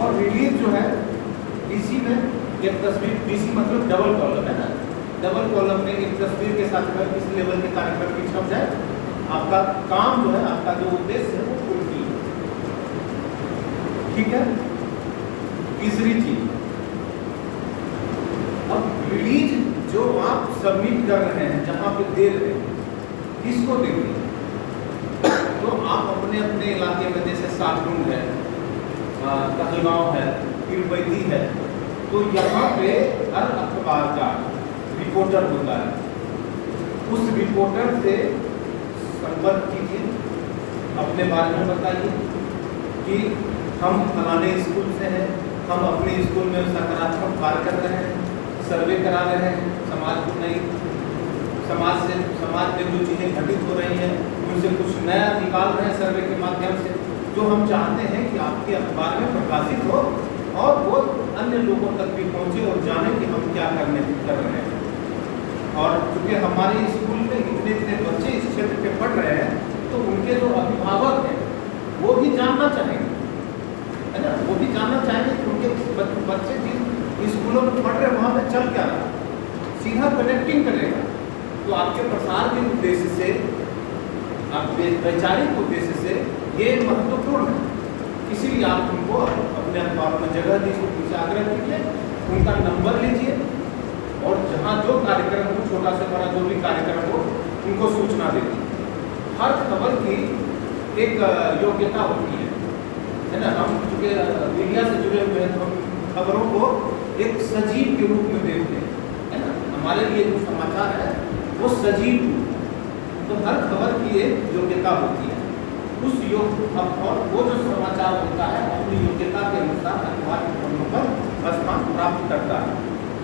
और रिलीज जो है डीसी में एक तस्वीर, डीसी मतलब डबल कॉलम है ना, डबल कॉलम में एक तस्वीर के साथ में इस लेवल के कार्यक्रम की छप जाए, आपका काम जो है, आपका जो उद्देश्य है वो पूर्ण। ठीक है। तीसरी चीज, अब रिलीज जो आप सबमिट कर रहे हैं, जहां पे दे रहे हैं, किसको देंगे? तो आप अपने अपने इलाके में, जैसे सातुंड है, कहलगांव है, पीरबैती है, तो यहाँ पे हर अखबार का रिपोर्टर होता है, उस रिपोर्टर से संपर्क कीजिए, अपने बारे में बताइए कि हम फलाने स्कूल से हैं, हम अपने स्कूल में सकारात्मक कार्य कर रहे हैं, सर्वे करा रहे हैं, समाज को नई, समाज में जो चीज़ें घटित हो रही हैं उनसे कुछ नया निकाल रहे हैं सर्वे के माध्यम से, जो हम चाहते हैं कि आपके अखबार में प्रकाशित हो और वो अन्य लोगों तक भी पहुंचे और जाने कि हम क्या कर रहे हैं। और चूँकि हमारे स्कूल में इतने बच्चे इस क्षेत्र के पढ़ रहे हैं, तो उनके जो अभिभावक हैं वो भी जानना चाहेंगे, है ना, वो भी जानना चाहेंगे कि उनके बच्चे जिन स्कूलों में पढ़ रहे हैं वहाँ पर चल क्या रहा, सीधा कनेक्टिंग करेगा। तो आपके प्रसार के उद्देश्य से, आपके वैचारिक उद्देश्य से ये महत्वपूर्ण है, इसीलिए आप उनको अपने अखबार में जगह दीजिए, उनसे आग्रह कीजिए, उनका नंबर लीजिए और जहाँ जो कार्यक्रम हो, छोटा से बड़ा जो भी कार्यक्रम हो, उनको सूचना दीजिए। हर खबर की एक योग्यता होती है ना, हम चूँकि मीडिया से जुड़े हुए हैं तो हम खबरों को एक सजीव के रूप में देखते हैं, है ना, हमारे लिए जो समाचार है वो सजीव, तो हर खबर की एक योग्यता होती है, उस और वो जो समाचार होता है अपनी योग्यता के अनुसार अखबार के पन्नों पर स्थान प्राप्त करता है।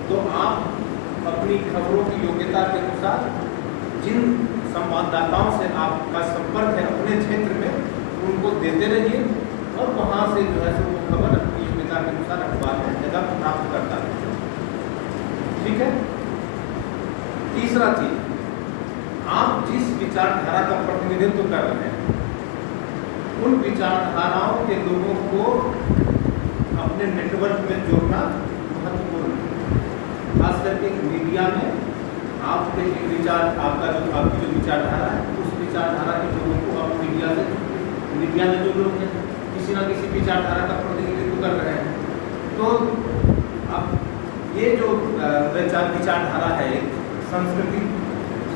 तो आप अपनी खबरों की योग्यता के अनुसार जिन संवाददाताओं से आपका संपर्क है अपने क्षेत्र में, उनको देते रहिए और वहाँ से जो है वो खबर अपनी योग्यता के अनुसार अखबार में जगह प्राप्त करता है। ठीक है। तीसरा चीज, आप जिस विचारधारा का प्रतिनिधित्व कर रहे हैं, उन विचारधाराओं के लोगों को अपने नेटवर्क में जोड़ना महत्वपूर्ण है। खास करके मीडिया में आपके विचार, आपकी जो विचारधारा है, उस विचारधारा के लोगों को आप मीडिया में जो लोग हैं किसी न किसी विचारधारा का प्रतिनिधित्व कर रहे हैं, तो अब ये जो विचारधारा है, संस्कृति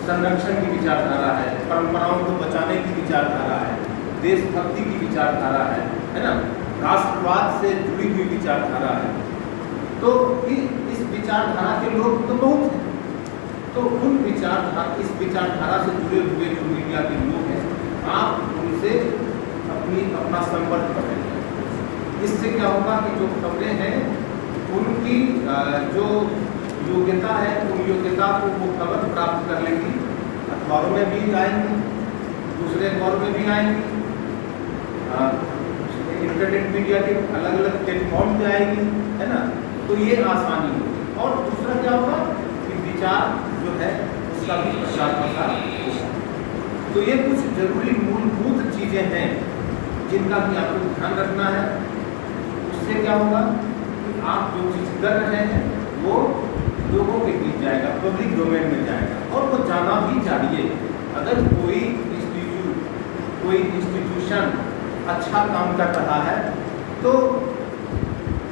संरक्षण की विचारधारा है, परंपराओं को बचाने की विचारधारा है, देशभक्ति की विचारधारा है ना, राष्ट्रवाद से जुड़ी हुई विचारधारा है, तो इस विचारधारा के लोग तो बहुत हैं, तो इस विचारधारा से जुड़े हुए जो मीडिया के लोग हैं, आप उनसे अपना संपर्क करें। इससे क्या होगा कि जो खबरें हैं उनकी जो योग्यता है, उन योग्यता को वो खबर प्राप्त कर लेंगी, अखबारों में भी आएंगी, दूसरे अखबारों में भी आएंगी, इंटरनेट मीडिया के अलग अलग प्लेटफॉर्म पे आएगी, है ना, तो ये आसानी होगी। और दूसरा क्या होगा कि विचार जो है उसका भी प्रचार प्रसार होगा। तो ये कुछ जरूरी मूलभूत चीज़ें हैं जिनका भी आपको ध्यान रखना है। उससे क्या होगा कि आप जो चीज़ कर रहे हैं वो लोगों के बीच जाएगा, पब्लिक डोमेन में जाएगा, और वो जाना भी चाहिए। अगर कोई इंस्टीट्यूशन अच्छा काम कर रहा है तो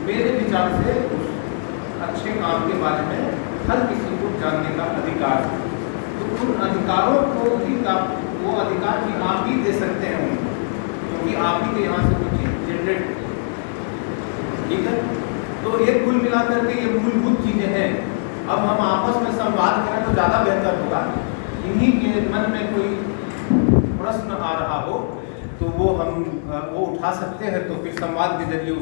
मेरे विचार से उस अच्छे काम के बारे में हर किसी को जानने का अधिकार है। तो उन अधिकारों को भी वो अधिकार भी आप ही दे सकते हैं उनको, क्योंकि आप ही के यहाँ से कुछ चीज़ जनरेट, ठीक है। तो ये कुल मिलाकर के ये मूलभूत चीज़ें हैं। अब हम आपस में संवाद करें तो ज़्यादा बेहतर होगा। इन्हीं के मन में कोई प्रश्न आ रहा हो तो वो उठा सकते हैं, तो फिर संवाद के जरिए उसे